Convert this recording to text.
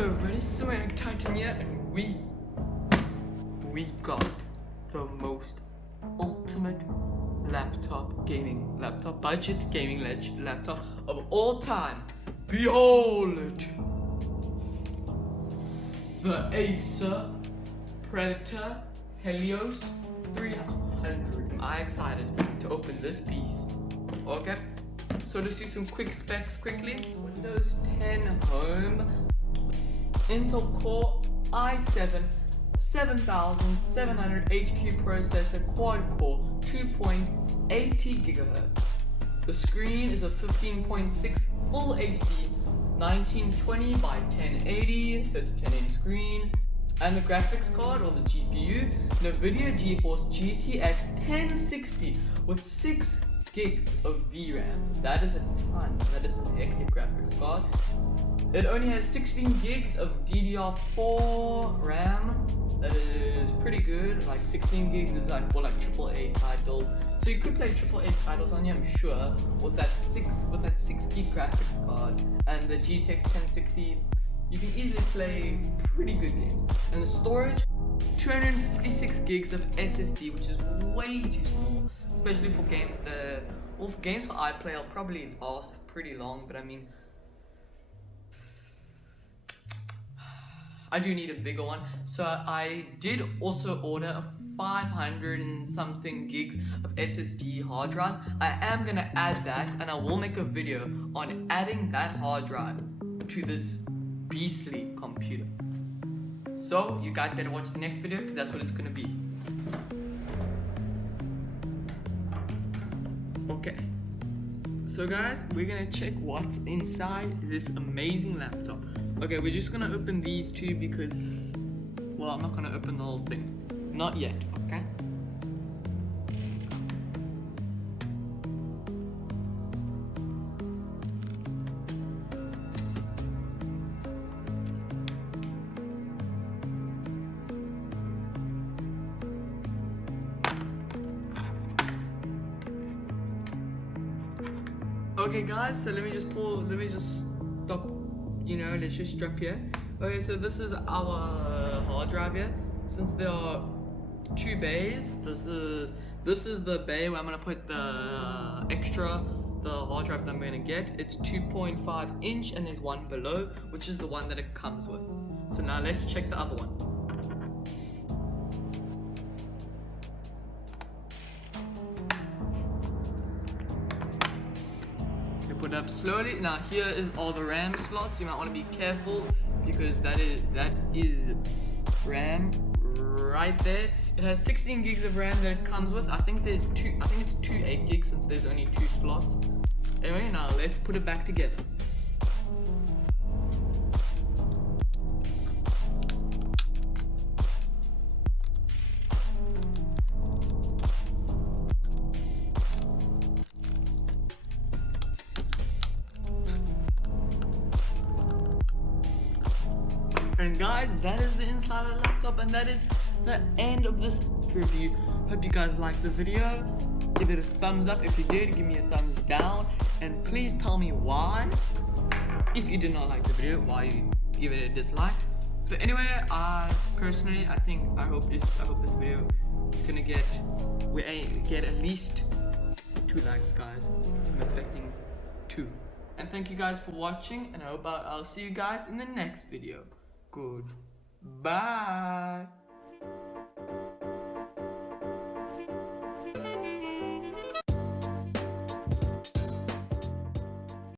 Hello everybody, Sym-bionic here, and we got the most ultimate budget gaming laptop of all time. Behold! The ACER Predator Helios 300. Am I excited to open this beast? Okay, so let's do some quick specs quickly. Windows 10 Home, Intel Core i7 7700 HQ processor, quad core, 2.80 GHz. The screen is a 15.6 Full HD 1920 by 1080, so it's a 1080 screen. And the graphics card, or the GPU, NVIDIA GeForce GTX 1060 with 6 gigs of VRAM. That is a ton. That is some hectic graphics card. It only has 16 gigs of DDR4 RAM. That is pretty good. Like 16 gigs is like for like AAA titles. So you could play AAA titles on here, I'm sure, with that 6 gig graphics card and the GTX 1060. You can easily play pretty good games. And the storage, 256 gigs of SSD, which is way too small, especially for games that, well, for games for iPlay, I'll probably last pretty long, but I mean, I do need a bigger one. So I did also order a 500 and something gigs of SSD hard drive. I am gonna add that, and I will make a video on adding that hard drive to this beastly computer. So you guys better watch the next video, because that's what it's gonna be. Okay, so guys, we're gonna check what's inside this amazing laptop. Okay, we're just gonna open these two because, well, I'm not gonna open the whole thing. Not yet, okay? Okay guys, so let me just stop, let's just stop here. Okay, so this is our hard drive here. Since there are two bays, this is the bay where I'm gonna put the hard drive that I'm gonna get. It's 2.5 inch, and there's one below, which is the one that it comes with. So now let's check the other one. Put it up slowly. Now here is all the RAM slots. You might want to be careful because that is RAM right there. It has 16 gigs of RAM that it comes with. I think it's two 8 gigs since there's only 2 slots. Anyway, now let's put it back together. And guys, that is the inside of the laptop, and that is the end of this review. Hope you guys liked the video. Give it a thumbs up. If you did, give me a thumbs down, and please tell me why, if you did not like the video, why you give it a dislike. But anyway, I hope this video is gonna get at least 2 likes, guys. I'm expecting 2. And thank you guys for watching, and I hope I'll see you guys in the next video. Goodbye.